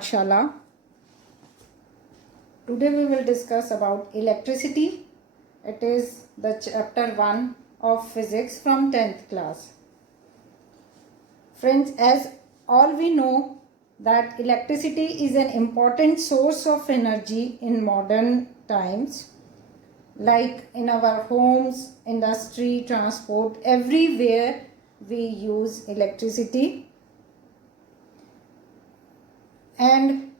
Pathshala. Today we will discuss about electricity. It is the chapter 1 of physics from 10th class. Friends, as all we know that electricity is an important source of energy in modern times, like in our homes, industry, transport, everywhere we use electricity. And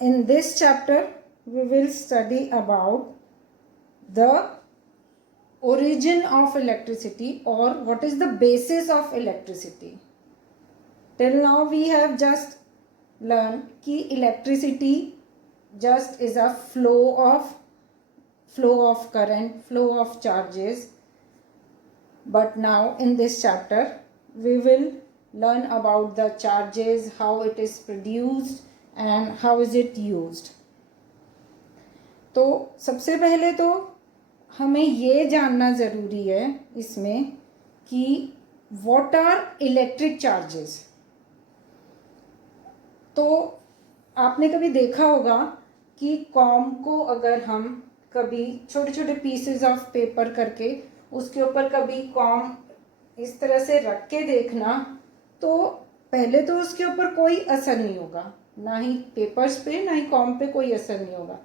in this chapter we will study about the origin of electricity, or what is the basis of electricity. Till now we have just learned कि electricity just is a flow of current, flow of charges. But now in this chapter we will learn about the charges, how it is produced and how is it used. तो सबसे पहले तो हमें ये जानना ज़रूरी है इसमें कि what are electric charges. तो आपने कभी देखा होगा कि कॉम को अगर हम कभी छोटे छोटे पीसेस ऑफ पेपर करके उसके ऊपर कभी कॉम इस तरह से रख के देखना, तो पहले तो उसके ऊपर कोई असर नहीं होगा, ना ही पेपर्स पे ना ही कॉम पे कोई असर नहीं होगा.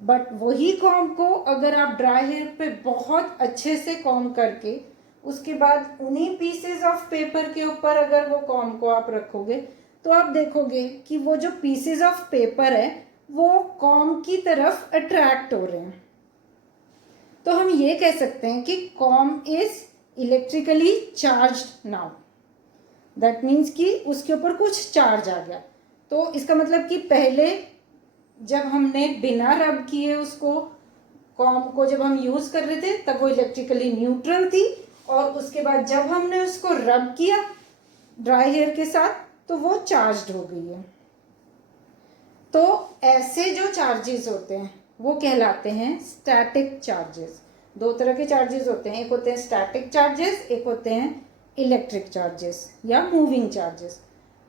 बट वही कॉम को अगर आप ड्राई हेयर पे बहुत अच्छे से कॉम करके उसके बाद उन्हीं पीसेस ऑफ पेपर के ऊपर अगर वो कॉम को आप रखोगे तो आप देखोगे कि वो जो पीसेस ऑफ पेपर है वो कॉम की तरफ अट्रैक्ट हो रहे हैं. तो हम ये कह सकते हैं कि com is electrically charged now. That means कि उसके ऊपर कुछ चार्ज आ गया. तो इसका मतलब कि पहले जब हमने बिना रब किए उसको कॉम को जब हम यूज़ कर रहे थे तब वो इलेक्ट्रिकली न्यूट्रल थी, और उसके बाद जब हमने उसको रब किया ड्राई हेयर के साथ तो वो चार्ज्ड हो गई है. तो ऐसे जो चार्जेस होते हैं वो कहलाते हैं स्टैटिक चार्जेस. दो तरह के चार्जेस होते हैं, एक होते हैं स्टैटिक चार्जेस, एक होते हैं इलेक्ट्रिक चार्जेस या मूविंग चार्जेस.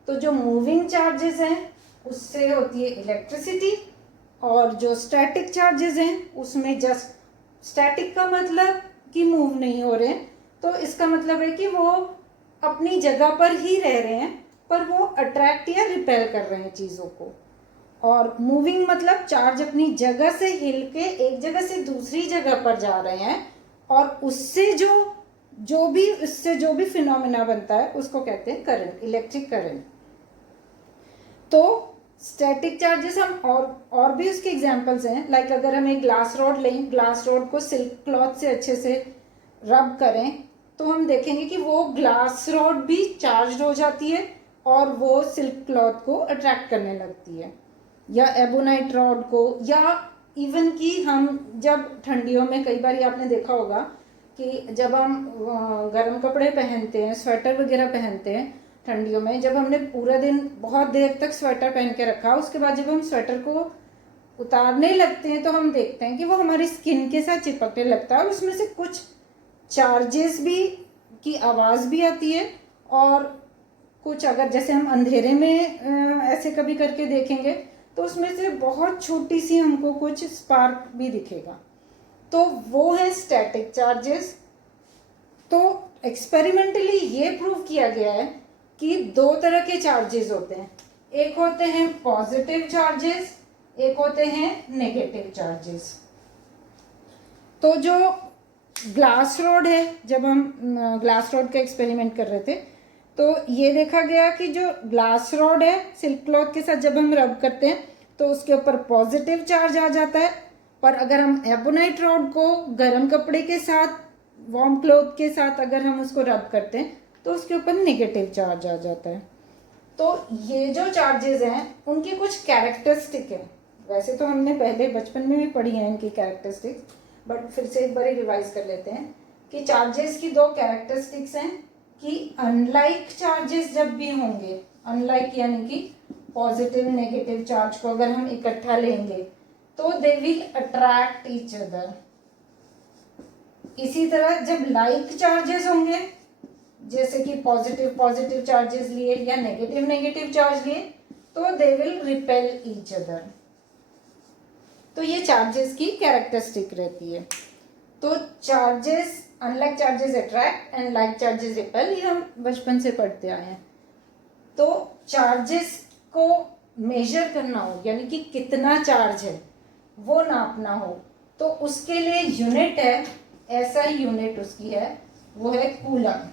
तो जो मूविंग चार्जेस हैं उससे होती है इलेक्ट्रिसिटी, और जो स्टैटिक चार्जेस हैं उसमें जस्ट स्टैटिक का मतलब कि मूव नहीं हो रहे हैं, तो इसका मतलब है कि वो अपनी जगह पर ही रह रहे हैं पर वो अट्रैक्ट या रिपेल कर रहे हैं चीज़ों को. और मूविंग मतलब चार्ज अपनी जगह से हिल के एक जगह से दूसरी जगह पर जा रहे हैं, और उससे जो भी फिनोमेना बनता है उसको कहते हैं करंट, इलेक्ट्रिक करंट. तो स्टैटिक चार्जेस हम और भी उसके एग्जांपल्स हैं. लाइक अगर हम एक ग्लास रॉड लें, ग्लास रॉड को सिल्क क्लॉथ से अच्छे से रब करें तो हम देखेंगे कि वो ग्लास रॉड भी चार्ज हो जाती है और वो सिल्क क्लॉथ को अट्रैक्ट करने लगती है. या एबोनाइट रॉड को, या इवन कि हम जब ठंडियों में कई बार आपने देखा होगा कि जब हम गर्म कपड़े पहनते हैं, स्वेटर वगैरह पहनते हैं ठंडियों में, जब हमने पूरा दिन बहुत देर तक स्वेटर पहन के रखा उसके बाद जब हम स्वेटर को उतारने लगते हैं तो हम देखते हैं कि वो हमारी स्किन के साथ चिपकने लगता है और उसमें से कुछ चार्जेस भी की आवाज़ भी आती है, और कुछ अगर जैसे हम अंधेरे में ऐसे कभी करके देखेंगे तो उसमें से बहुत छोटी सी हमको कुछ स्पार्क भी दिखेगा. तो वो है स्टैटिक चार्जेस. तो एक्सपेरिमेंटली ये प्रूव किया गया है कि दो तरह के चार्जेस होते हैं. एक होते हैं पॉजिटिव चार्जेस, एक होते हैं नेगेटिव चार्जेस. तो जो ग्लास रॉड है, जब हम ग्लास रॉड का एक्सपेरिमेंट कर रहे थे तो ये देखा गया कि जो ग्लास रॉड है सिल्क क्लॉथ के साथ जब हम रब करते हैं तो उसके ऊपर पॉजिटिव चार्ज आ जाता है, पर अगर हम एबोनाइट रॉड को गर्म कपड़े के साथ, वार्म क्लॉथ के साथ अगर हम उसको रब करते हैं तो उसके ऊपर नेगेटिव चार्ज आ जाता है. तो ये जो चार्जेस हैं उनकी कुछ कैरेक्टरिस्टिक है. वैसे तो हमने पहले बचपन में भी पढ़ी है इनकी कैरेक्टरिस्टिक्स, बट फिर से एक बार रिवाइज कर लेते हैं कि चार्जेस की दो कैरेक्टरिस्टिक्स हैं कि अनलाइक चार्जेस जब भी होंगे, अनलाइक यानी कि पॉजिटिव नेगेटिव चार्ज को अगर हम इकट्ठा लेंगे तो they will attract each other. इसी तरह जब लाइक चार्जेस होंगे, जैसे कि पॉजिटिव चार्जेस लिए या नेगेटिव चार्ज लिए, तो they will repel each other. तो ये चार्जेस की कैरेक्टरिस्टिक रहती है। तो charges, unlike charges attract and like charges repel, ये हम बचपन से पढ़ते आए हैं। तो चार्जेस को मेजर करना हो, यानी कि कितना चार्ज है वो नापना हो, तो उसके लिए यूनिट है, ऐसा ही यूनिट उसकी है, वो है कूलम।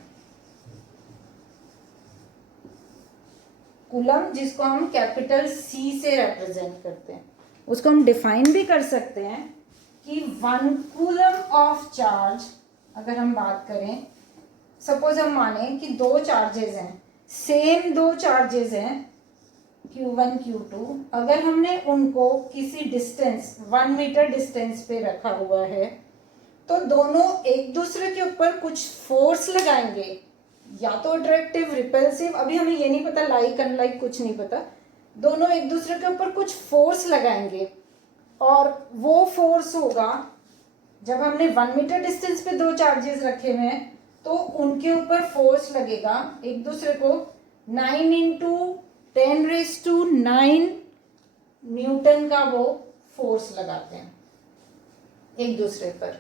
कूलम जिसको हम कैपिटल C से रिप्रेजेंट करते हैं, उसको हम डिफाइन भी कर सकते हैं कि 1 कूलम ऑफ चार्ज, अगर हम बात करें, सपोज हम माने कि 2 चार्जेस हैं, सेम 2 चार्जेस हैं Q1 Q2, अगर हमने उनको किसी डिस्टेंस 1 मीटर डिस्टेंस पे रखा हुआ है, तो दोनों एक दूसरे के ऊपर कुछ फोर्स लगाएंगे, या तो अट्रैक्टिव, रिपल्सिव, अभी हमें ये नहीं पता, लाइक अनलाइक कुछ नहीं पता, दोनों एक दूसरे के ऊपर कुछ फोर्स लगाएंगे, और वो फोर्स होगा, जब हमने 1 मीटर डिस्टेंस पे 2 चार्जेस रखे हुए हैं, तो उनके ऊपर फोर्स लगेगा एक दूसरे को 9 इंटू 10⁻⁹ न्यूटन का वो फोर्स लगाते हैं एक दूसरे पर।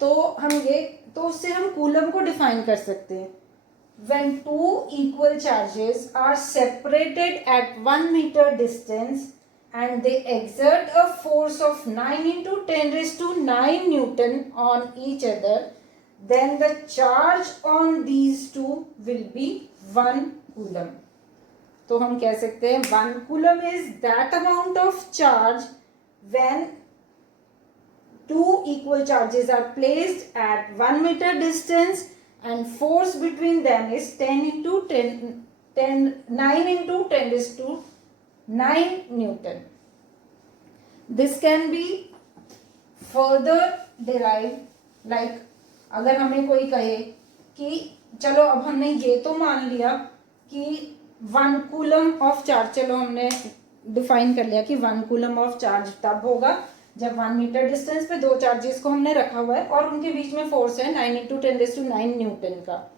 तो हम ये, तो उससे हम कूलम को डिफाइन कर सकते हैं। When 2 equal charges are separated at 1 meter distance and they exert a force of 9 into 10⁻⁹ Newton on each other, then the charge on these two will be 1 coulomb. तो हम कह सकते हैं 1 coulomb is that amount of charge when 2 equal charges are placed at 1 meter distance and force between them is 9 into 10⁻⁹ Newton. This can be further derived, like अगर हमें कोई कहे कि चलो अब हमने ये तो मान लिया कि 1 कूलम ऑफ चार्ज, चलो हमने डिफाइन कर लिया कि 1 कूलम ऑफ चार्ज तब होगा जब 1 मीटर डिस्टेंस पे 2 चार्जेस को हमने रखा हुआ है और उनके बीच में फोर्स है 9 इंटू 10⁻⁹ न्यूटन का।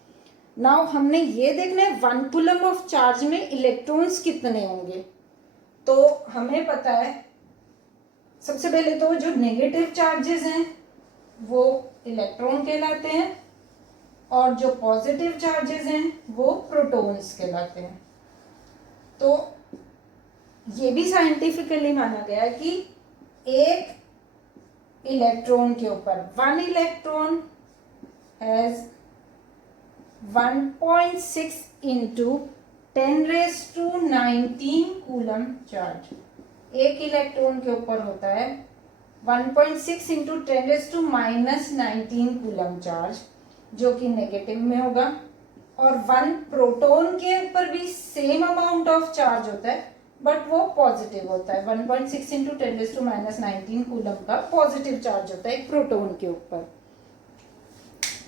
नाउ हमने ये देखना है 1 कूलम ऑफ चार्ज में इलेक्ट्रॉन्स कितने होंगे। तो हमें पता है, सबसे पहले तो जो नेगेटिव चार्जेस हैं वो इलेक्ट्रॉन कहलाते हैं, और जो पॉजिटिव चार्जेस हैं वो प्रोटॉन्स कहलाते हैं। तो ये भी साइंटिफिकली माना गया है कि एक इलेक्ट्रॉन के ऊपर 1 electron has 1.6 into 10⁻⁹ coulomb charge. एक इलेक्ट्रॉन के ऊपर होता है 1.6 इंटू 10⁻⁻⁹ कूलम चार्ज, जो कि नेगेटिव में होगा, और 1 प्रोटॉन के ऊपर भी सेम अमाउंट ऑफ चार्ज होता है, बट वो पॉजिटिव होता है। 1.6 इंटू 10⁻⁹ कूलम का पॉजिटिव चार्ज होता है एक प्रोटॉन के ऊपर।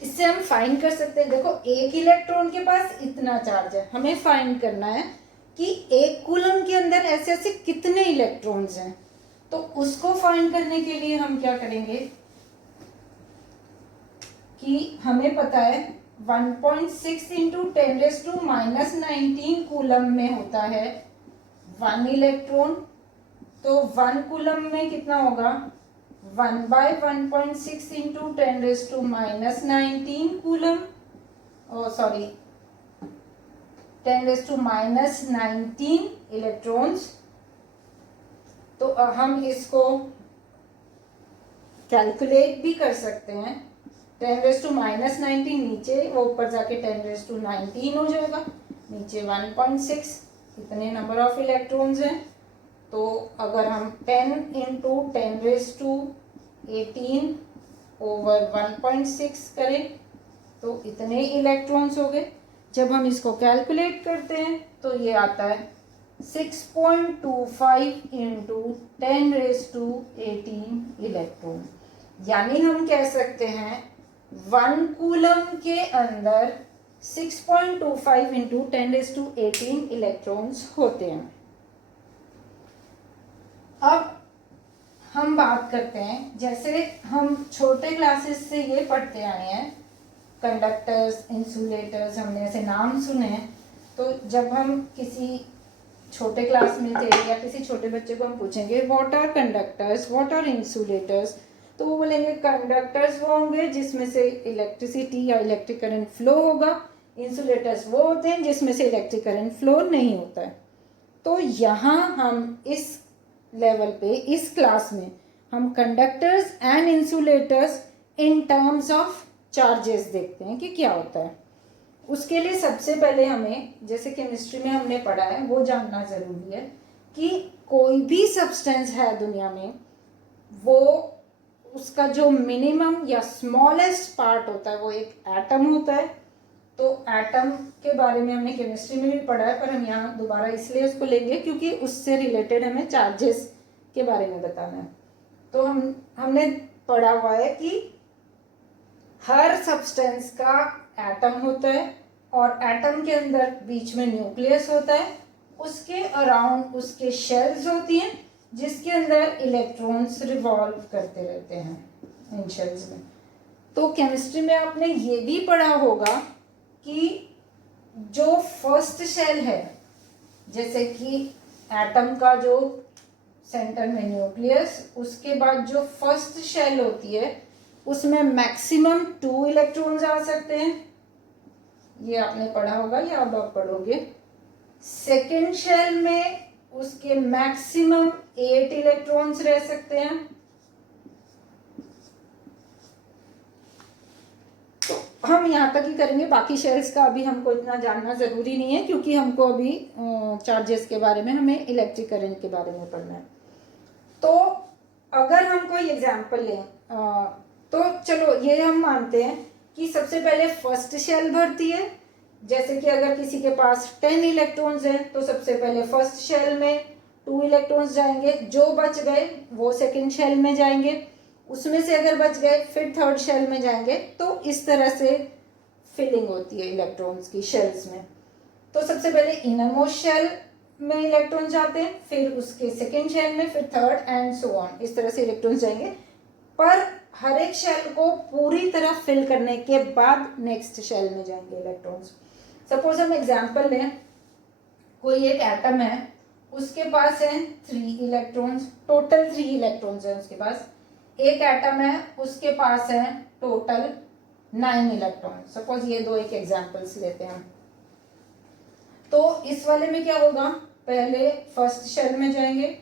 इससे हम फाइंड कर सकते हैं, देखो एक इलेक्ट्रॉन के पास इतना चार्ज है, हमें फाइंड करना है कि एक कूलम के अंदर ऐसे ऐसे कितने इलेक्ट्रॉन्स हैं। तो उसको फाइंड करने के लिए हम क्या करेंगे कि हमें पता है 1.6 इंटू 10⁻⁻⁹ कूलम में होता है 1 इलेक्ट्रॉन, तो 1 कूलम में कितना होगा 1/1.6 इंटू 10⁻⁻⁹ कूलम, सॉरी 10⁻⁻⁹ इलेक्ट्रॉन्स। तो हम इसको कैलकुलेट भी कर सकते हैं। 10⁻⁻⁹ नीचे, वो ऊपर जाके 10⁻⁹ हो जाएगा, नीचे 1.6, इतने नंबर ऑफ इलेक्ट्रॉन्स हैं। तो अगर हम 10 इंटू 10⁻⁸ ओवर 1.6 करें तो इतने इलेक्ट्रॉन्स हो गए। जब हम इसको कैलकुलेट करते हैं तो ये आता है 6.25 इंटू 10⁻18 इलेक्ट्रॉन। यानी हम कह सकते हैं 1 कूलम के अंदर 6.25 इंटू 10⁻18 इलेक्ट्रॉन्स होते हैं। अब हम बात करते हैं, जैसे हम छोटे क्लासेस से ये पढ़ते आए हैं, कंडक्टर्स, इंसुलेटर्स, हमने ऐसे नाम सुने हैं। तो जब हम किसी छोटे क्लास में थे या किसी छोटे बच्चे को हम पूछेंगे what are conductors, what are insulators, तो वो बोलेंगे कंडक्टर्स वो होंगे जिसमें से इलेक्ट्रिसिटी या इलेक्ट्रिक करंट फ्लो होगा, इंसुलेटर्स वो होते हैं जिसमें से इलेक्ट्रिक करंट फ्लो नहीं होता है। तो यहाँ हम इस लेवल पे इस क्लास में हम conductors and insulators in terms of charges देखते हैं कि क्या होता है। उसके लिए सबसे पहले हमें, जैसे केमिस्ट्री में हमने पढ़ा है, वो जानना ज़रूरी है कि कोई भी सब्सटेंस है दुनिया में, वो उसका जो मिनिमम या स्मॉलेस्ट पार्ट होता है वो एक एटम होता है। तो एटम के बारे में हमने केमिस्ट्री में भी पढ़ा है, पर हम यहाँ दोबारा इसलिए उसको लेंगे क्योंकि उससे रिलेटेड हमें चार्जेस के बारे में बताना है। तो हमने पढ़ा हुआ है कि हर सब्सटेंस का एटम होता है और एटम के अंदर बीच में न्यूक्लियस होता है, उसके अराउंड उसके शेल्स होती हैं जिसके अंदर इलेक्ट्रॉन्स रिवॉल्व करते रहते हैं इन शेल्स में। तो केमिस्ट्री में आपने ये भी पढ़ा होगा कि जो फर्स्ट शेल है, जैसे कि एटम का जो सेंटर में न्यूक्लियस, उसके बाद जो फर्स्ट शेल होती है उसमें मैक्सिमम 2 इलेक्ट्रॉन्स आ सकते हैं, ये आपने पढ़ा होगा या अब आप पढ़ोगे। सेकेंड शेल में उसके मैक्सिमम 8 इलेक्ट्रॉन्स रह सकते हैं। तो हम यहाँ तक ही करेंगे, बाकी शेल्स का अभी हमको इतना जानना जरूरी नहीं है क्योंकि हमको अभी चार्जेस के बारे में, हमें इलेक्ट्रिक करंट के बारे में पढ़ना है। तो अगर हम कोई एग्जांपल लें, तो चलो ये हम मानते हैं कि सबसे पहले फर्स्ट शेल भरती है। जैसे कि अगर किसी के पास 10 इलेक्ट्रॉन्स हैं तो सबसे पहले फर्स्ट शेल में 2 इलेक्ट्रॉन्स जाएंगे, जो बच गए वो सेकंड शेल में जाएंगे, उसमें से अगर बच गए फिर थर्ड शेल में जाएंगे। तो इस तरह से फिलिंग होती है इलेक्ट्रॉन्स की शेल्स में। तो सबसे पहले इनर मोस्ट शेल में इलेक्ट्रॉन जाते हैं, फिर उसके सेकेंड शेल में, फिर थर्ड एंड सो ऑन, इस तरह से इलेक्ट्रॉन्स जाएंगे। पर हर एक शेल को पूरी तरह फिल करने के बाद नेक्स्ट शेल में जाएंगे इलेक्ट्रॉन्स। सपोज हम एग्जांपल लें, कोई एक एटम है, उसके पास है 3 इलेक्ट्रॉन्स, टोटल 3 इलेक्ट्रॉन्स है उसके पास। एक एटम है, उसके पास है टोटल 9 इलेक्ट्रॉन। सपोज ये दो एक एग्जांपल्स लेते हैं। तो इस वाले में क्या होगा, पहले फर्स्ट शेल में जाएंगे,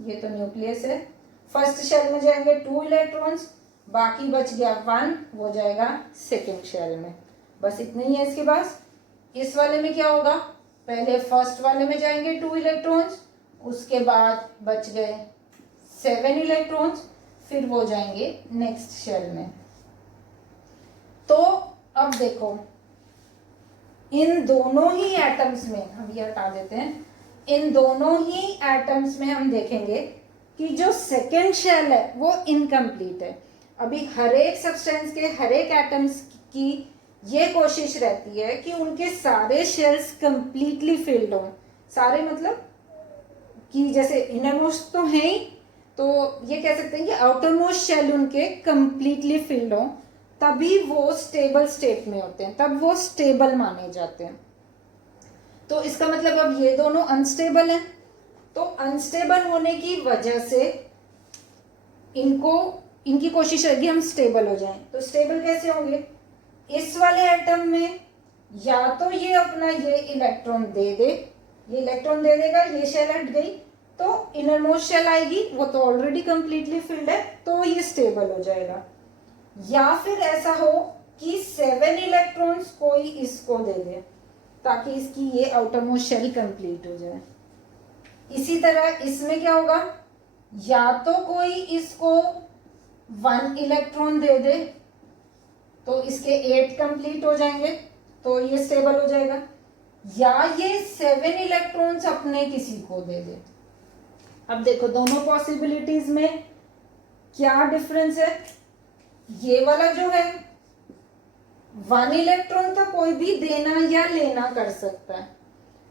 ये तो न्यूक्लियस है, फर्स्ट शेल में जाएंगे 2 इलेक्ट्रॉन्स, बाकी बच गया 1, वो जाएगा सेकेंड शेल में। बस इतना ही है इसके पास। इस वाले में क्या होगा, पहले फर्स्ट वाले में जाएंगे 2 इलेक्ट्रॉन्स, उसके बाद बच गए 7 इलेक्ट्रॉन्स, फिर वो जाएंगे नेक्स्ट शेल में। तो अब देखो, इन दोनों ही एटम्स में, हम ये हटा देते हैं, इन दोनों ही एटम्स में हम देखेंगे कि जो सेकेंड शेल है वो इनकम्प्लीट है। अभी हर एक सब्सटेंस के हर एक एटम्स की ये कोशिश रहती है कि उनके सारे शेल्स कंप्लीटली फिल्ड हों। सारे मतलब कि जैसे इनर मोस्ट तो है ही, तो ये कह सकते हैं कि आउटर मोस्ट शेल उनके कंप्लीटली फिल्ड हों, तभी वो स्टेबल स्टेट में होते हैं, तब वो स्टेबल माने जाते हैं। तो इसका मतलब अब ये दोनों अनस्टेबल हैं, तो अनस्टेबल होने की वजह से इनकी कोशिश रहेगी हम स्टेबल हो जाएं। तो स्टेबल कैसे होंगे, इस वाले एटम में या तो ये अपना ये इलेक्ट्रॉन दे दे, ये इलेक्ट्रॉन दे देगा, ये शेल हट गई, तो इनर मोस्ट शेल आएगी, वो तो ऑलरेडी कंप्लीटली फिल्ड है, तो ये स्टेबल हो जाएगा। या फिर ऐसा हो कि 7 इलेक्ट्रॉन्स कोई इसको दे दे ताकि इसकी ये आउटर मोस्ट शेल कंप्लीट हो जाए। इसी तरह इसमें क्या होगा, या तो कोई इसको 1 इलेक्ट्रॉन दे दे तो इसके 8 कंप्लीट हो जाएंगे, तो ये स्टेबल हो जाएगा, या ये 7 इलेक्ट्रॉन्स अपने किसी को दे दे। अब देखो दोनों पॉसिबिलिटीज में क्या डिफरेंस है। ये वाला जो है 1 इलेक्ट्रॉन तो कोई भी देना या लेना कर सकता है,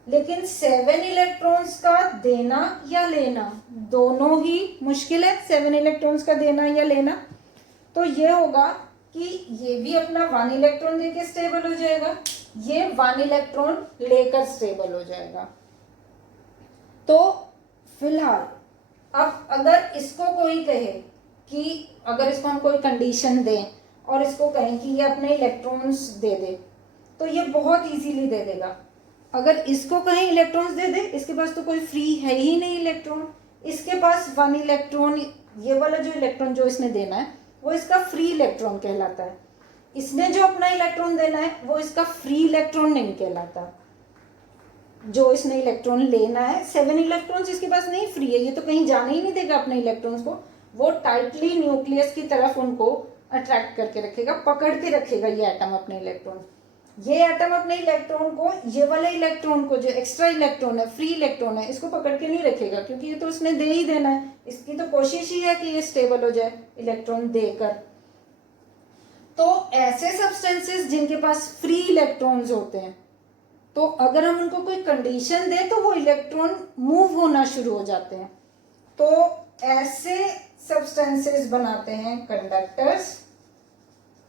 लेकिन 7 इलेक्ट्रॉन्स का देना या लेना दोनों ही मुश्किल है। 7 इलेक्ट्रॉन्स का देना या लेना, तो ये होगा कि ये भी अपना 1 इलेक्ट्रॉन देके स्टेबल हो जाएगा, ये 1 इलेक्ट्रॉन लेकर स्टेबल हो जाएगा। तो फिलहाल अब अगर इसको कोई कहे कि अगर इसको हम कोई कंडीशन दें और इसको कहें कि ये अपने इलेक्ट्रॉन्स दे दे, तो ये बहुत इजीली दे देगा। अगर इसको कहें इलेक्ट्रॉन्स दे दे, इसके पास तो कोई फ्री है ही नहीं इलेक्ट्रॉन, इसके पास 1 इलेक्ट्रॉन, ये वाला जो इलेक्ट्रॉन जो इसने देना है वो इसका फ्री इलेक्ट्रॉन कहलाता है। इसने जो अपना इलेक्ट्रॉन देना है वो इसका फ्री इलेक्ट्रॉन नहीं कहलाता। जो इसने इलेक्ट्रॉन लेना है, 7 इलेक्ट्रॉन्स इसके पास नहीं, फ्री है, ये तो कहीं जाने ही नहीं देगा अपने इलेक्ट्रॉन्स को, वो टाइटली न्यूक्लियस की तरफ उनको अट्रैक्ट करके रखेगा, पकड़ के रखेगा ये एटम अपने इलेक्ट्रॉन। ये एटम अपने इलेक्ट्रॉन को, ये वाले इलेक्ट्रॉन को जो एक्स्ट्रा इलेक्ट्रॉन है, फ्री इलेक्ट्रॉन है, इसको पकड़ के नहीं रखेगा, क्योंकि ये तो उसने दे ही देना है। इसकी तो कोशिश ही है कि ये स्टेबल हो जाए इलेक्ट्रॉन देकर। तो ऐसे सब्सटेंसेस जिनके पास फ्री इलेक्ट्रॉन्स होते हैं, तो अगर हम उनको कोई कंडीशन दें तो वो इलेक्ट्रॉन मूव होना शुरू हो जाते हैं। तो ऐसे सब्सटेंसेस बनाते हैं कंडक्टर्स,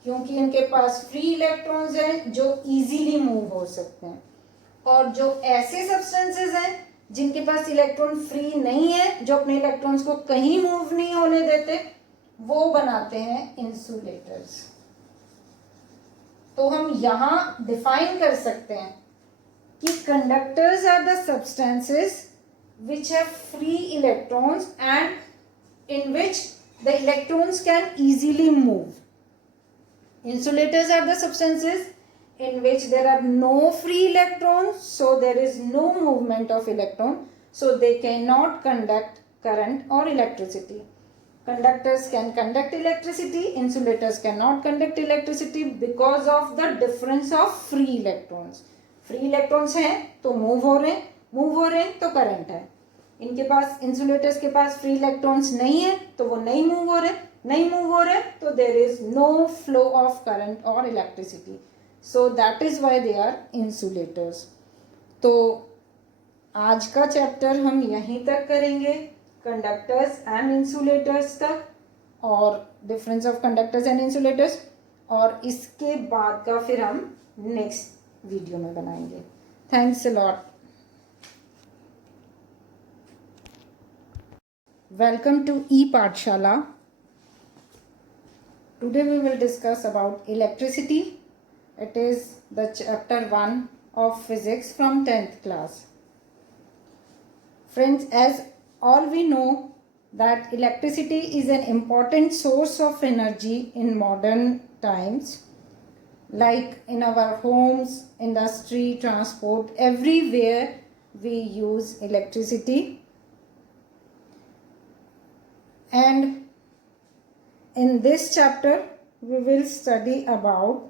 क्योंकि इनके पास फ्री इलेक्ट्रॉन्स हैं जो इजीली मूव हो सकते हैं। और जो ऐसे सब्सटेंसेस हैं जिनके पास इलेक्ट्रॉन फ्री नहीं है, जो अपने इलेक्ट्रॉन्स को कहीं मूव नहीं होने देते, वो बनाते हैं इंसुलेटर्स। तो हम यहां डिफाइन कर सकते हैं कि conductors are the substances which have free electrons and in which the electrons can easily move. Insulators are the substances in which there are no free electrons, so there is no movement of electron, so they cannot conduct current or electricity. Conductors can conduct electricity, insulators cannot conduct electricity because of the difference of free electrons. Free electrons हैं तो move हो रहे हैं तो current है। इनके पास, insulators के पास free electrons नहीं है तो वो नहीं मूव हो रहे तो there is no flow of current और electricity, so that is why they are insulators. तो आज का चैप्टर हम यहीं तक करेंगे, कंडक्टर्स एंड इंसुलेटर्स तक, और difference of conductors and insulators, और इसके बाद का फिर हम नेक्स्ट वीडियो में बनाएंगे। Thanks a lot. Welcome to e Pathshala. Today we will discuss about electricity. It is the chapter 1 of physics from 10th class. Friends, as all we know that electricity is an important source of energy in modern times, like in our homes, industry, transport, everywhere we use electricity. And in this chapter we will study about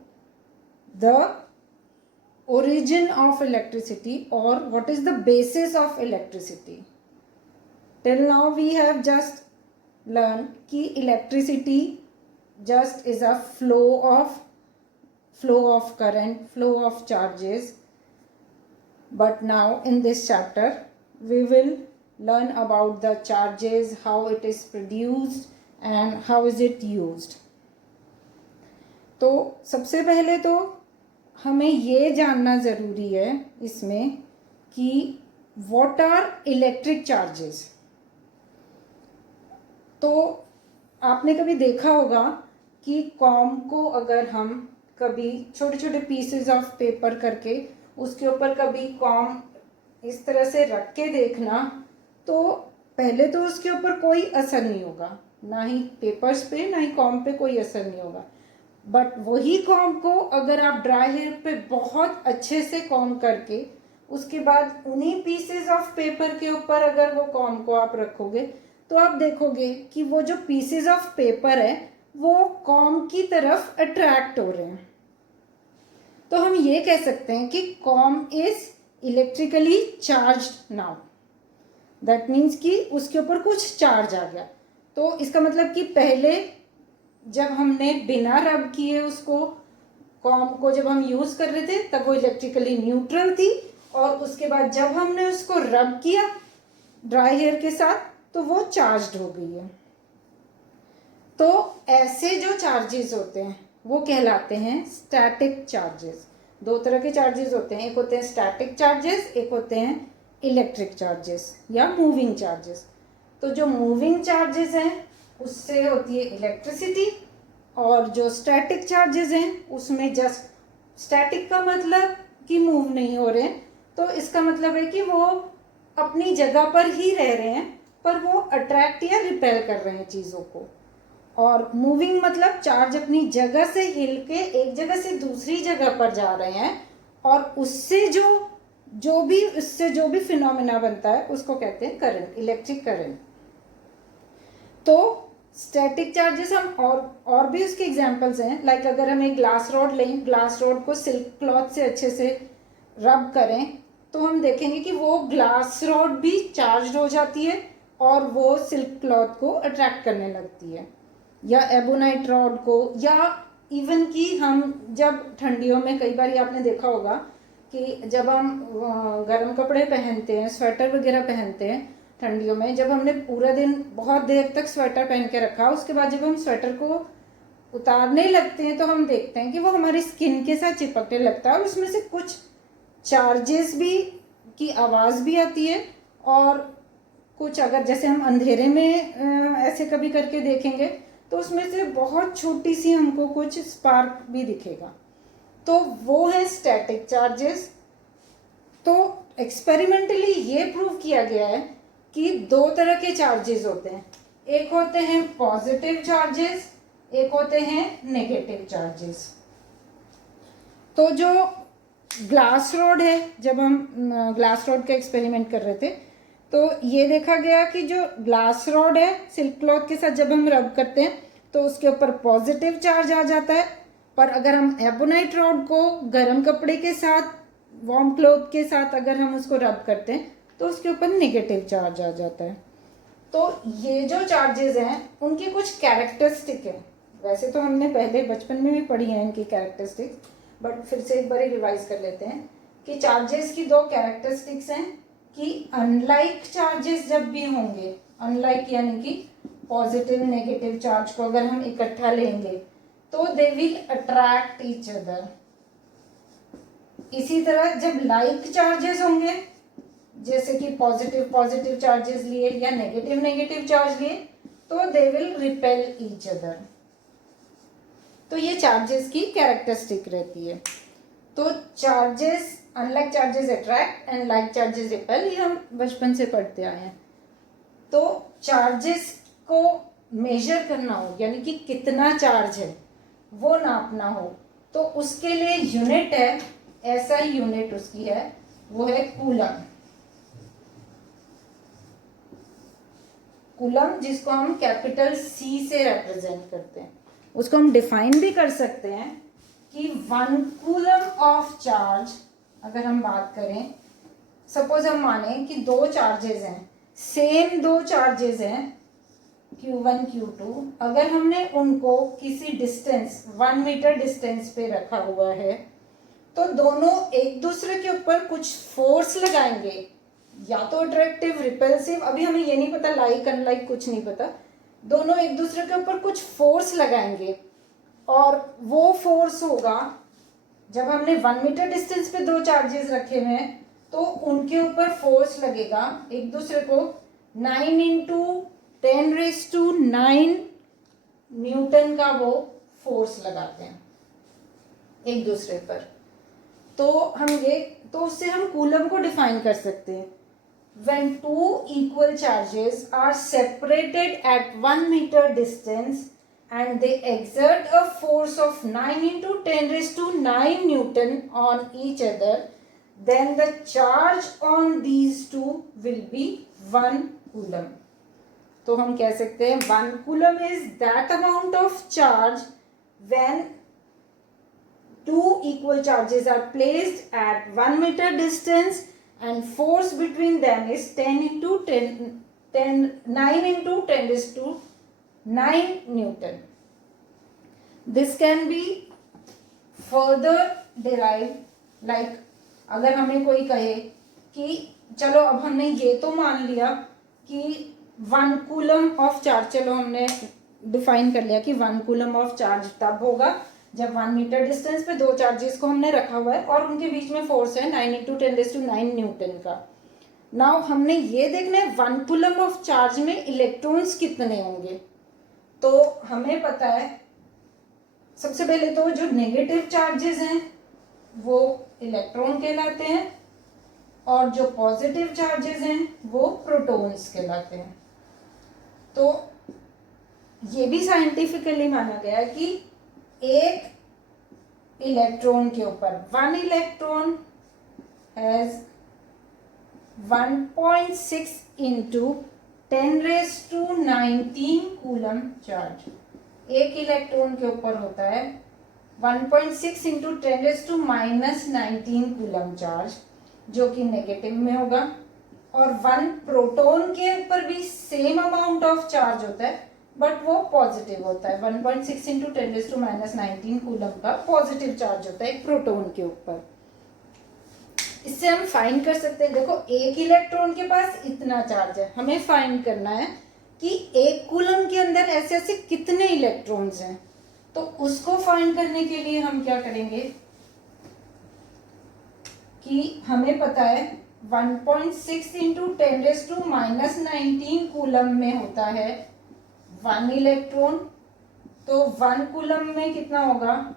the origin of electricity, or what is the basis of electricity. Till now we have just learned कि electricity just is a flow of current, flow of charges. But now in this chapter we will learn about the charges, how it is produced and how is it used. तो सबसे पहले तो हमें ये जानना ज़रूरी है इसमें कि what are electric charges. तो आपने कभी देखा होगा कि कॉम को अगर हम कभी छोटे छोटे पीसेस ऑफ पेपर करके उसके ऊपर कभी कॉम इस तरह से रख के देखना, तो पहले तो उसके ऊपर कोई असर नहीं होगा, ना ही पेपर्स पे ना ही कॉम पे कोई असर नहीं होगा। बट वही कॉम को अगर आप ड्राई हेयर पे बहुत अच्छे से कॉम करके उसके बाद उन्हीं पीसेस ऑफ पेपर के ऊपर अगर वो कॉम को आप रखोगे, तो आप देखोगे कि वो जो पीसेस ऑफ पेपर है वो कॉम की तरफ अट्रैक्ट हो रहे हैं। तो हम ये कह सकते हैं कि com is electrically charged now. That means कि उसके ऊपर कुछ चार्ज आ गया। तो इसका मतलब कि पहले जब हमने बिना रब किए उसको, कॉम को जब हम यूज़ कर रहे थे, तब वो इलेक्ट्रिकली न्यूट्रल थी, और उसके बाद जब हमने उसको रब किया ड्राई हेयर के साथ तो वो चार्ज्ड हो गई है। तो ऐसे जो चार्जेस होते हैं वो कहलाते हैं स्टैटिक चार्जेस। दो तरह के चार्जेस होते हैं, एक होते हैं स्टैटिक चार्जेस, एक होते हैं इलेक्ट्रिक चार्जेस या मूविंग चार्जेस। तो जो मूविंग चार्जेस हैं उससे होती है इलेक्ट्रिसिटी, और जो स्टैटिक चार्जेस हैं उसमें जस्ट स्टैटिक का मतलब कि मूव नहीं हो रहे हैं, तो इसका मतलब है कि वो अपनी जगह पर ही रह रहे हैं पर वो अट्रैक्ट या रिपेल कर रहे हैं चीज़ों को। और मूविंग मतलब चार्ज अपनी जगह से हिल के एक जगह से दूसरी जगह पर जा रहे हैं, और उससे जो भी फिनोमेना बनता है उसको कहते हैं करंट, इलेक्ट्रिक करंट। तो स्टैटिक चार्जेस हम और भी उसके एग्जांपल्स हैं, लाइक अगर हम एक ग्लास रॉड लें, ग्लास रॉड को सिल्क क्लॉथ से अच्छे से रब करें तो हम देखेंगे कि वो ग्लास रॉड भी चार्ज हो जाती है और वो सिल्क क्लॉथ को अट्रैक्ट करने लगती है। या एबोनाइट रॉड को, या इवन कि हम जब ठंडियों में कई बार आपने देखा होगा कि जब हम गर्म कपड़े पहनते हैं, स्वेटर वगैरह पहनते हैं ठंडियों में, जब हमने पूरा दिन बहुत देर तक स्वेटर पहन के रखा, उसके बाद जब हम स्वेटर को उतारने लगते हैं तो हम देखते हैं कि वो हमारी स्किन के साथ चिपकने लगता है और उसमें से कुछ चार्जेस भी की आवाज़ भी आती है, और कुछ अगर जैसे हम अंधेरे में ऐसे कभी करके देखेंगे तो उसमें से बहुत छोटी सी हमको कुछ स्पार्क भी दिखेगा। तो वो है स्टैटिक चार्जेस। तो एक्सपेरिमेंटली ये प्रूव किया गया है कि दो तरह के चार्जेस होते हैं, एक होते हैं पॉजिटिव चार्जेस, एक होते हैं नेगेटिव चार्जेस। तो जो ग्लास रॉड है, जब हम ग्लास रॉड का एक्सपेरिमेंट कर रहे थे तो ये देखा गया कि जो ग्लास रॉड है सिल्क क्लॉथ के साथ जब हम रब करते हैं तो उसके ऊपर पॉजिटिव चार्ज आ जाता है, पर अगर हम एबोनाइट रॉड को गर्म कपड़े के साथ, वार्म क्लॉथ के साथ अगर हम उसको रब करते हैं तो उसके ऊपर नेगेटिव चार्ज आ जाता है। तो ये जो चार्जेस हैं उनकी कुछ कैरेक्टरिस्टिक है, वैसे तो हमने पहले बचपन में भी पढ़ी है इनकी कैरेक्टरिस्टिक्स, बट फिर से एक बार रिवाइज कर लेते हैं कि चार्जेस की दो कैरेक्टरिस्टिक्स हैं कि अनलाइक चार्जेस जब भी होंगे, अनलाइक यानी कि पॉजिटिव नेगेटिव चार्ज को अगर हम इकट्ठा लेंगे तो they will attract each other. इसी तरह जब लाइक चार्जेस होंगे, जैसे कि पॉजिटिव पॉजिटिव चार्जेस लिए या नेगेटिव नेगेटिव चार्ज लिए, तो they will repel each other. तो ये चार्जेस की कैरेक्टरिस्टिक रहती है। तो charges, unlike charges attract and like charges repel, ये हम बचपन से पढ़ते आए हैं। तो चार्जेस को मेजर करना हो, यानी कि कितना चार्ज है वो नापना हो, तो उसके लिए यूनिट है, ऐसा ही यूनिट उसकी है, वो है कूलम। कूलम जिसको हम कैपिटल C से रिप्रेजेंट करते हैं, उसको हम डिफाइन भी कर सकते हैं कि 1 कूलम ऑफ चार्ज, अगर हम बात करें, सपोज हम माने कि दो चार्जेस हैं, सेम दो चार्जेस हैं Q1 Q2, अगर हमने उनको किसी डिस्टेंस 1 मीटर डिस्टेंस पे रखा हुआ है तो दोनों एक दूसरे के ऊपर कुछ फोर्स लगाएंगे, या तो अट्रैक्टिव रिपल्सिव, अभी हमें ये नहीं पता लाइक अनलाइक कुछ नहीं पता, दोनों एक दूसरे के ऊपर कुछ फोर्स लगाएंगे, और वो फोर्स होगा जब हमने 1 मीटर डिस्टेंस पे दो चार्जेस रखे हुए हैं तो उनके ऊपर फोर्स लगेगा एक दूसरे को 9 इंटू 10⁻⁹ न्यूटन का वो फोर्स लगाते हैं एक दूसरे पर। तो उससे हम कूलम को डिफाइन कर सकते हैं। When two equal charges are separated at 1 meter distance and they exert a force of 9 into 10⁻⁹ Newton on each other, then the charge on these two will be 1 coulomb. तो हम कह सकते हैं 1 coulomb is that amount of charge when two equal charges are placed at 1 meter distance and force between them is 9 into 10⁻⁹ Newton. This can be further derived like अगर हमें कोई कहे कि चलो अब हमने ये तो मान लिया कि 1 कूलम ऑफ चार्ज, चलो हमने डिफाइन कर लिया कि 1 कूलम ऑफ चार्ज तब होगा जब 1 मीटर डिस्टेंस पे दो चार्जेस को हमने रखा हुआ है और उनके बीच में फोर्स है 9 into 10⁻⁹ न्यूटन का। नाउ हमने ये देखना है 1 कूलम ऑफ चार्ज में इलेक्ट्रॉन्स कितने होंगे। तो हमें पता है सबसे पहले तो जो नेगेटिव चार्जेस हैं वो इलेक्ट्रॉन कहलाते हैं और जो पॉजिटिव चार्जेस हैं वो प्रोटॉन्स कहलाते हैं। तो ये भी साइंटिफिकली माना गया है कि एक इलेक्ट्रॉन के ऊपर 1 electron has 1.6 into 10⁻19 coulomb charge. एक इलेक्ट्रॉन के ऊपर होता है 1.6 इंटू 10⁻19 कूलम चार्ज, जो कि नेगेटिव में होगा, और 1 प्रोटॉन के ऊपर भी सेम अमाउंट ऑफ चार्ज होता है बट वो पॉजिटिव होता है। 1.6 इंटू 10⁻19 कूलम का पॉजिटिव चार्ज होता है एक प्रोटॉन के ऊपर। इससे हम फाइंड कर सकते हैं, देखो एक इलेक्ट्रॉन के पास इतना चार्ज है, हमें फाइंड करना है कि एक कूलम के अंदर ऐसे ऐसे कितने इलेक्ट्रॉन्स हैं। तो उसको फाइंड करने के लिए हम क्या करेंगे कि हमें पता है 1.6 इंटू 10⁻19 कूलम में होता है 1 इलेक्ट्रॉन। तो 1 कूलम में कितना होगा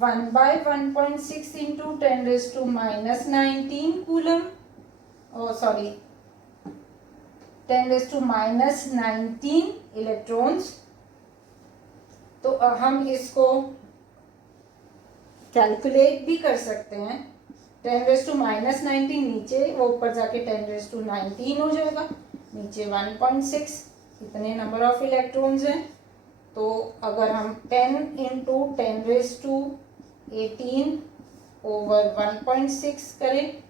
1/1.6 इंटू 10⁻19 कूलम, सॉरी 10⁻19 इलेक्ट्रॉन्स। तो हम इसको कैलकुलेट भी कर सकते हैं। 10⁻19 नीचे, वो ऊपर जाके 10⁻19 हो जाएगा, नीचे 1.6, इतने नंबर ऑफ इलेक्ट्रॉन्स हैं। तो अगर हम 10 इंटू 10⁻18 ओवर 1.6 करें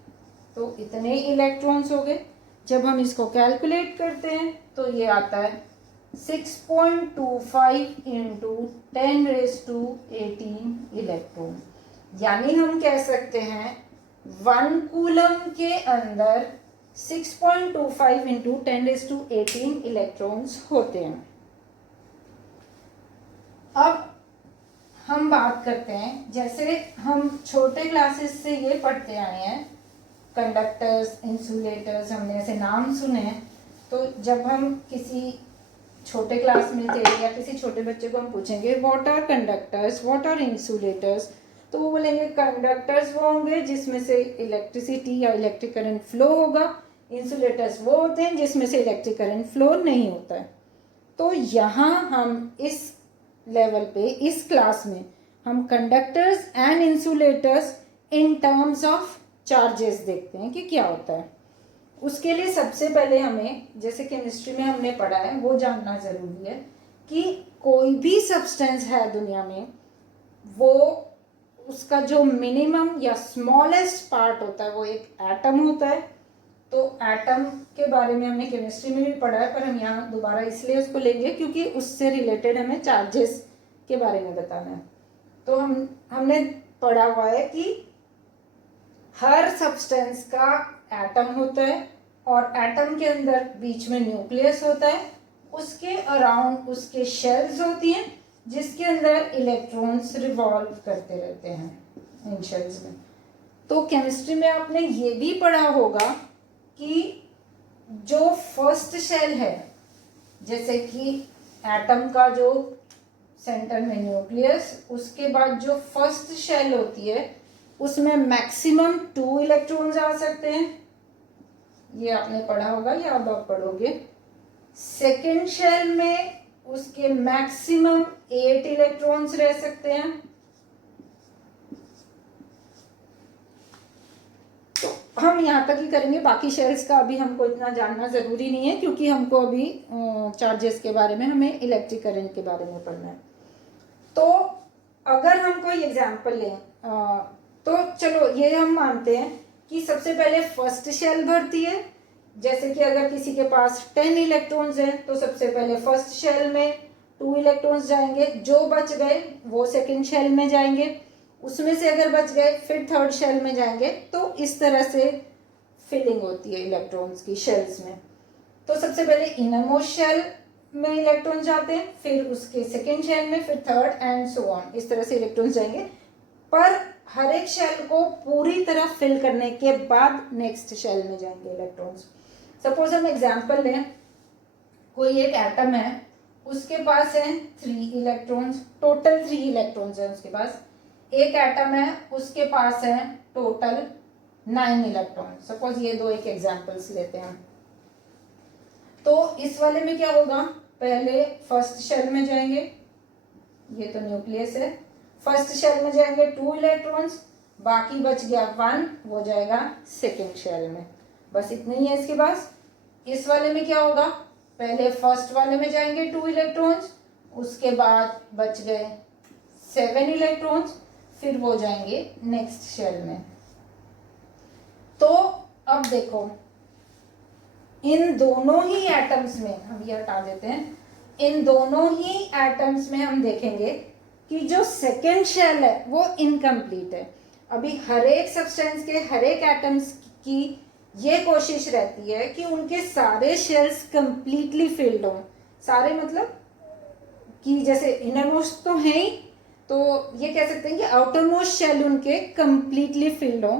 तो इतने इलेक्ट्रॉन्स हो गए। जब हम इसको कैलकुलेट करते हैं तो ये आता है 6.25 इंटू 10⁻18 इलेक्ट्रॉन। यानी हम कह सकते हैं 1 कूलम के अंदर 6.25 इंटू 10⁻18 इलेक्ट्रॉन्स होते हैं। अब हम बात करते हैं, जैसे हम छोटे क्लासेस से ये पढ़ते आए हैं, कंडक्टर्स, इंसुलेटर्स, हमने ऐसे नाम सुने हैं। तो जब हम किसी छोटे क्लास में थे या किसी छोटे बच्चे को हम पूछेंगे what are conductors, what are insulators, तो वो बोलेंगे कंडक्टर्स वो होंगे जिसमें से इलेक्ट्रिसिटी या इलेक्ट्रिक करंट फ्लो होगा, इंसुलेटर्स वो होते हैं जिसमें से इलेक्ट्रिक करंट फ्लो नहीं होता है। तो यहाँ हम इस लेवल पे, इस क्लास में हम conductors and insulators in terms of charges देखते हैं कि क्या होता है। उसके लिए सबसे पहले हमें, जैसे केमिस्ट्री में हमने पढ़ा है, वो जानना जरूरी है कि कोई भी सब्सटेंस है दुनिया में, वो उसका जो मिनिमम या स्मॉलेस्ट पार्ट होता है वो एक एटम होता है। तो एटम के बारे में हमने केमिस्ट्री में भी पढ़ा है, पर हम यहाँ दोबारा इसलिए उसको लेंगे क्योंकि उससे रिलेटेड हमें चार्जेस के बारे में बताना है। तो हमने पढ़ा हुआ है कि हर सब्सटेंस का एटम होता है और एटम के अंदर बीच में न्यूक्लियस होता है, उसके अराउंड उसके शेल्स होती हैं जिसके अंदर इलेक्ट्रॉन्स रिवॉल्व करते रहते हैं इन शेल्स में। तो केमिस्ट्री में आपने ये भी पढ़ा होगा कि जो फर्स्ट शेल है, जैसे कि एटम का जो सेंटर में न्यूक्लियस, उसके बाद जो फर्स्ट शेल होती है उसमें मैक्सिमम 2 इलेक्ट्रॉन्स आ सकते हैं, ये आपने पढ़ा होगा या अब आप पढ़ोगे। सेकेंड शेल में उसके मैक्सिमम 8 इलेक्ट्रॉन्स रह सकते हैं। हम यहाँ तक ही करेंगे, बाकी शेल्स का अभी हमको इतना जानना ज़रूरी नहीं है क्योंकि हमको अभी चार्जेस के बारे में, हमें इलेक्ट्रिक करंट के बारे में पढ़ना है। तो अगर हम कोई एग्जांपल लें, तो चलो ये हम मानते हैं कि सबसे पहले फर्स्ट शेल भरती है। जैसे कि अगर किसी के पास 10 इलेक्ट्रॉन्स हैं तो सबसे पहले फर्स्ट शेल में 2 इलेक्ट्रॉन्स जाएंगे, जो बच गए वो सेकेंड शेल में जाएंगे, उसमें से अगर बच गए फिर थर्ड शेल में जाएंगे। तो इस तरह से फिलिंग होती है इलेक्ट्रॉन्स की शेल्स में। तो सबसे पहले इनरमोस्ट शेल में इलेक्ट्रॉन जाते हैं, फिर उसके सेकेंड शेल में, फिर थर्ड एंड सो ऑन, इस तरह से इलेक्ट्रॉन्स जाएंगे। पर हर एक शेल को पूरी तरह फिल करने के बाद नेक्स्ट शेल में जाएंगे इलेक्ट्रॉन्स। सपोज हम एग्जांपल लें, कोई एक एटम है, उसके पास है 3 इलेक्ट्रॉन्स, टोटल 3 इलेक्ट्रॉन्स है उसके पास। एक एटम है, उसके पास है टोटल 9 इलेक्ट्रॉन। सपोज ये दो एक एग्जांपल्स लेते हैं। तो इस वाले में क्या होगा, पहले फर्स्ट शेल में जाएंगे, ये तो न्यूक्लियस है, फर्स्ट शेल में जाएंगे 2 इलेक्ट्रॉन्स, बाकी बच गया 1, वो जाएगा सेकेंड शेल में। बस इतना ही है इसके पास। इस वाले में क्या होगा, पहले फर्स्ट वाले में जाएंगे 2 इलेक्ट्रॉन्स, उसके बाद बच गए 7 इलेक्ट्रॉन्स, फिर वो जाएंगे नेक्स्ट शेल में। तो अब देखो, इन दोनों ही एटम्स में, हम ये हटा देते हैं, इन दोनों ही एटम्स में हम देखेंगे कि जो सेकेंड शेल है वो इनकम्प्लीट है। अभी हर एक सब्सटेंस के हर एक एटम्स की ये कोशिश रहती है कि उनके सारे शेल्स कंप्लीटली फिल्ड हों। सारे मतलब कि जैसे इनरमोस्ट तो है ही, तो ये कह सकते हैं कि आउटर मोस्ट शेल उनके कंप्लीटली फिल्ड हों,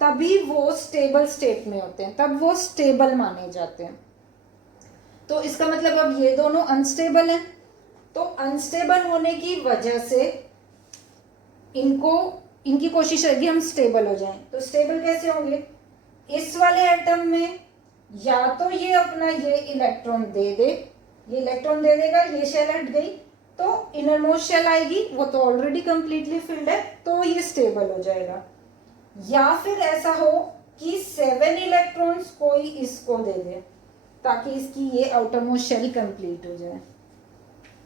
तभी वो स्टेबल स्टेट में होते हैं, तब वो स्टेबल माने जाते हैं। तो इसका मतलब अब ये दोनों अनस्टेबल हैं, तो अनस्टेबल होने की वजह से इनकी कोशिश रहेगी हम स्टेबल हो जाएं। तो स्टेबल कैसे होंगे, इस वाले एटम में या तो ये अपना ये इलेक्ट्रॉन दे दे, ये इलेक्ट्रॉन दे देगा, ये शेल हट गई, तो इनरमोस्ट शेल आएगी, वो तो ऑलरेडी कंप्लीटली फिल्ड है, तो ये स्टेबल हो जाएगा। या फिर ऐसा हो कि 7 इलेक्ट्रॉन्स कोई इसको दे दे ताकि इसकी ये आउटर मोस्ट शेल कंप्लीट हो जाए।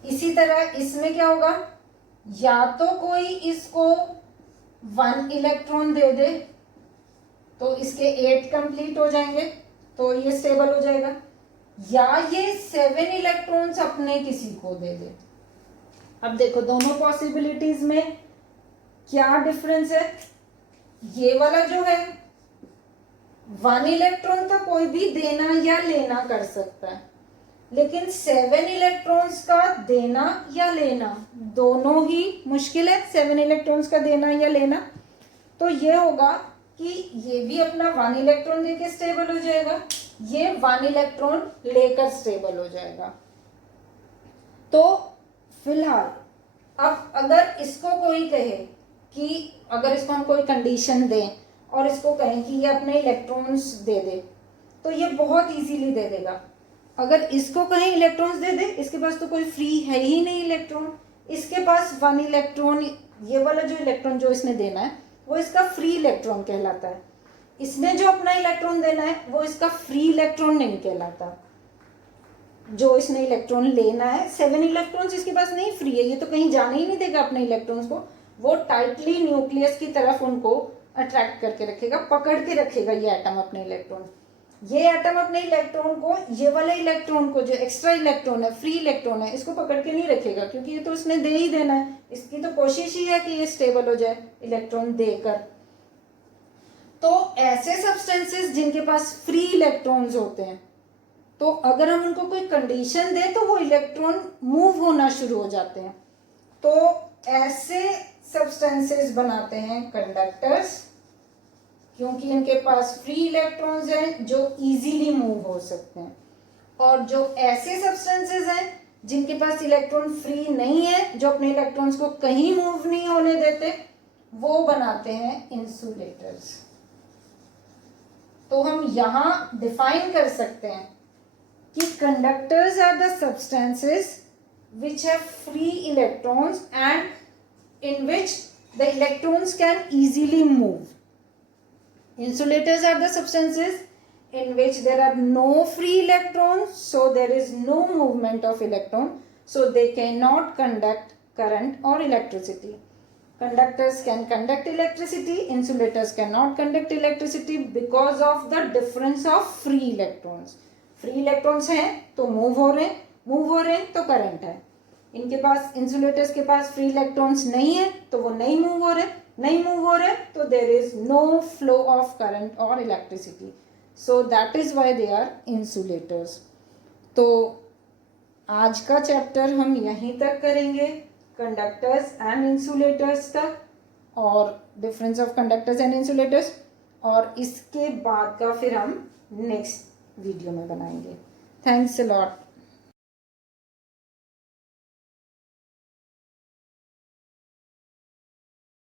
इसी तरह इसमें क्या होगा, या तो कोई इसको 1 इलेक्ट्रॉन दे दे तो इसके 8 कंप्लीट हो जाएंगे, तो ये स्टेबल हो जाएगा, या ये 7 इलेक्ट्रॉन्स अपने किसी को दे दे। अब देखो दोनों पॉसिबिलिटीज में क्या डिफरेंस है। ये वाला जो है 1 इलेक्ट्रॉन तो कोई भी देना या लेना कर सकता है, लेकिन 7 इलेक्ट्रॉन्स का देना या लेना दोनों ही मुश्किल है। 7 इलेक्ट्रॉन्स का देना या लेना, तो ये होगा कि ये भी अपना 1 इलेक्ट्रॉन देके स्टेबल हो जाएगा, ये 1 इलेक्ट्रॉन लेकर स्टेबल हो जाएगा। तो फिलहाल अब अगर इसको कोई कहे कि अगर इसको हम कोई कंडीशन दें और इसको कहें कि ये अपने इलेक्ट्रॉन्स दे दे, तो ये बहुत इजीली दे देगा। अगर इसको कहें इलेक्ट्रॉन्स दे दे, इसके पास तो कोई फ्री है ही नहीं इलेक्ट्रॉन, इसके पास 1 इलेक्ट्रॉन, ये वाला जो इलेक्ट्रॉन जो इसने देना है वो इसका फ्री इलेक्ट्रॉन कहलाता है। इसने जो अपना इलेक्ट्रॉन देना है वो इसका फ्री इलेक्ट्रॉन नहीं कहलाता। जो इसने इलेक्ट्रॉन लेना है, 7 इलेक्ट्रॉन्स इसके पास नहीं, फ्री है, ये तो कहीं जाने ही नहीं देगा अपने इलेक्ट्रॉन्स को, वो टाइटली न्यूक्लियस की तरफ उनको अट्रैक्ट करके रखेगा, पकड़ के रखेगा ये एटम अपने इलेक्ट्रॉन। ये एटम अपने इलेक्ट्रॉन को, ये वाले इलेक्ट्रॉन को जो एक्स्ट्रा इलेक्ट्रॉन है, फ्री इलेक्ट्रॉन है, इसको पकड़ के नहीं रखेगा, क्योंकि ये तो उसने दे ही देना है, इसकी तो कोशिश ही है कि ये स्टेबल हो जाए इलेक्ट्रॉन देकर। तो ऐसे सब्सटेंसेस जिनके पास फ्री इलेक्ट्रॉन्स होते हैं, तो अगर हम उनको कोई कंडीशन दें तो वो इलेक्ट्रॉन मूव होना शुरू हो जाते हैं। तो ऐसे सब्सटेंसेस बनाते हैं कंडक्टर्स, क्योंकि इनके पास फ्री इलेक्ट्रॉन्स हैं जो इजीली मूव हो सकते हैं। और जो ऐसे सब्सटेंसेस हैं जिनके पास इलेक्ट्रॉन फ्री नहीं है, जो अपने इलेक्ट्रॉन्स को कहीं मूव नहीं होने देते, वो बनाते हैं इंसुलेटर्स। तो हम यहां डिफाइन कर सकते हैं कि conductors are the substances which have free electrons and in which the electrons can easily move. Insulators are the substances in which there are no free electrons, so there is no movement of electron, so they cannot conduct current or electricity. Conductors can conduct electricity, insulators cannot conduct electricity because of the difference of free electrons. Free electrons हैं तो move हो रहे हैं, move हो रहे हैं तो current है। इनके पास, इंसुलेटर्स के पास फ्री इलेक्ट्रॉन्स नहीं है तो वो नहीं मूव हो रहे, नहीं मूव हो रहे तो there is no flow of current और electricity, so that is why they are insulators. तो आज का चैप्टर हम यहीं तक करेंगे, कंडक्टर्स एंड इंसुलेटर्स तक। और difference of conductors and insulators, और इसके बाद का फिर हम नेक्स्ट वीडियो में बनाएंगे। Thanks a lot.